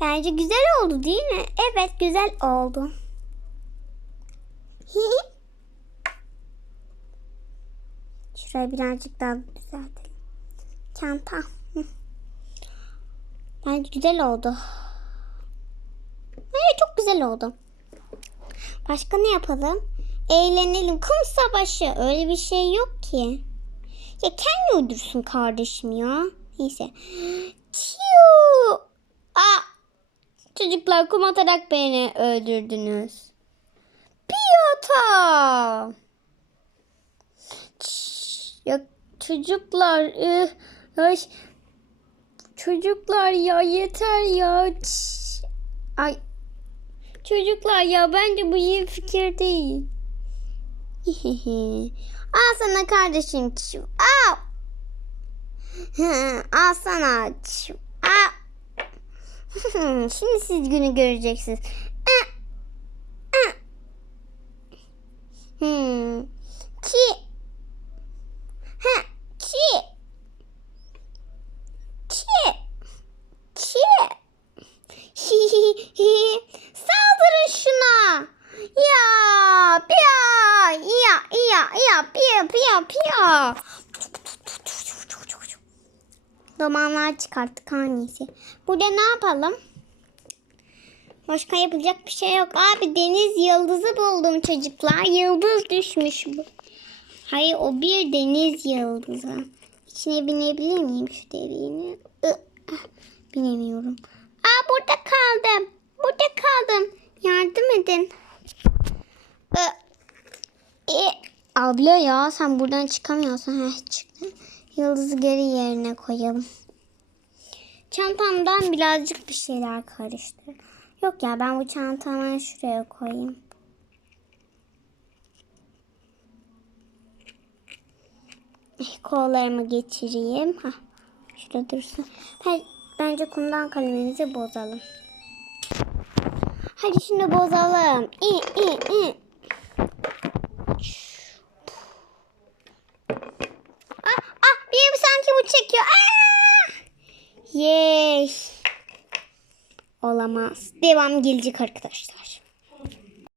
Bence güzel oldu değil mi? Evet güzel oldu. Şurayı birazcık daha düzeltelim. Çanta. Bence güzel oldu. Evet çok güzel oldu. Başka ne yapalım? Eğlenelim. Kum savaşı. Öyle bir şey yok ki. Ya kendi uydursun kardeşim ya. Neyse. Çiu. Aa, çocuklar kum atarak beni öldürdünüz. Piyata. Ya çocuklar. ay, çocuklar ya yeter ya. Çş. Ay Çocuklar ya bence bu iyi fikir değil. Al sana kardeşim. Al. Al sana. Al. Şimdi siz günü göreceksiniz. Hmm. Ki. Ha, ki. Ki. Ki. Saldırın şuna. Ya, pia, ya, ya, ya, pia, pia, pia. Dumanlar çıkarttık annesi. Burada ne yapalım? Başka yapacak bir şey yok. Abi deniz yıldızı buldum çocuklar. Yıldız düşmüş bu. Hayır o bir deniz yıldızı. İçine binebilir miyim şu devrine? Binemiyorum. Aa burada kaldım. Burada kaldım. Yardım edin. E, abla ya sen buradan çıkamıyorsun. Heh çıktın. Yıldızı geri yerine koyalım. Çantamdan birazcık bir şeyler karıştır. Yok ya ben bu çantamı şuraya koyayım. Eh, Kollarımı geçireyim. Hah, şurada dursun. Ben, bence kumdan kalemimizi bozalım. Hadi şimdi bozalım. İyi, iyi, iyi. Ah, ah, bir sanki bu çekiyor. Ah! Yes. Olamaz. Devam gelecek arkadaşlar.